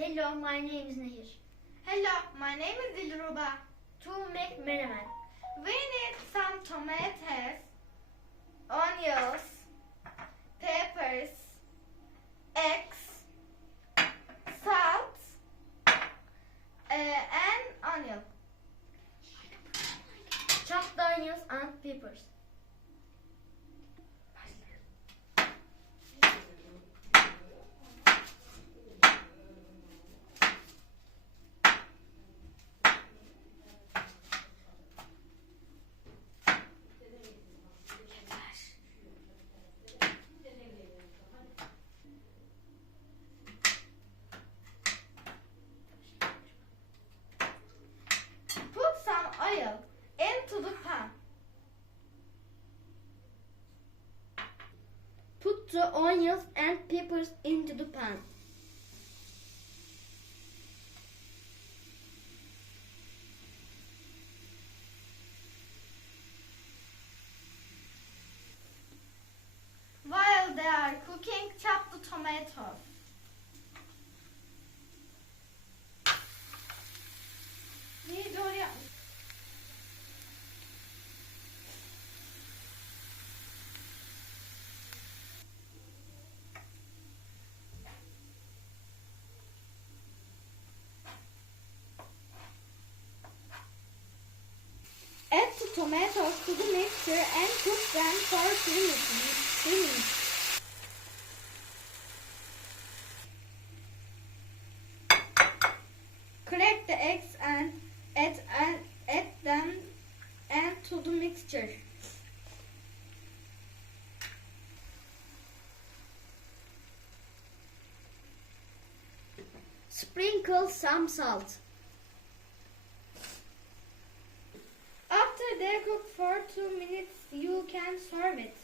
Hello, my name is Nehir. Hello, my name is Dilruba. To make menemen, We need some tomatoes, onions, peppers, eggs, salt, and onion. chop the onions and peppers. Put some oil into the pan. Put the onions and peppers into the pan. While they are cooking, chop the tomatoes. Neyi doğru yapmış? Add the tomatoes to the mixture and cook them for 3 minutes. Crack the eggs and add them and to the mixture. Sprinkle some salt. After they cook for 2 minutes, you can serve it.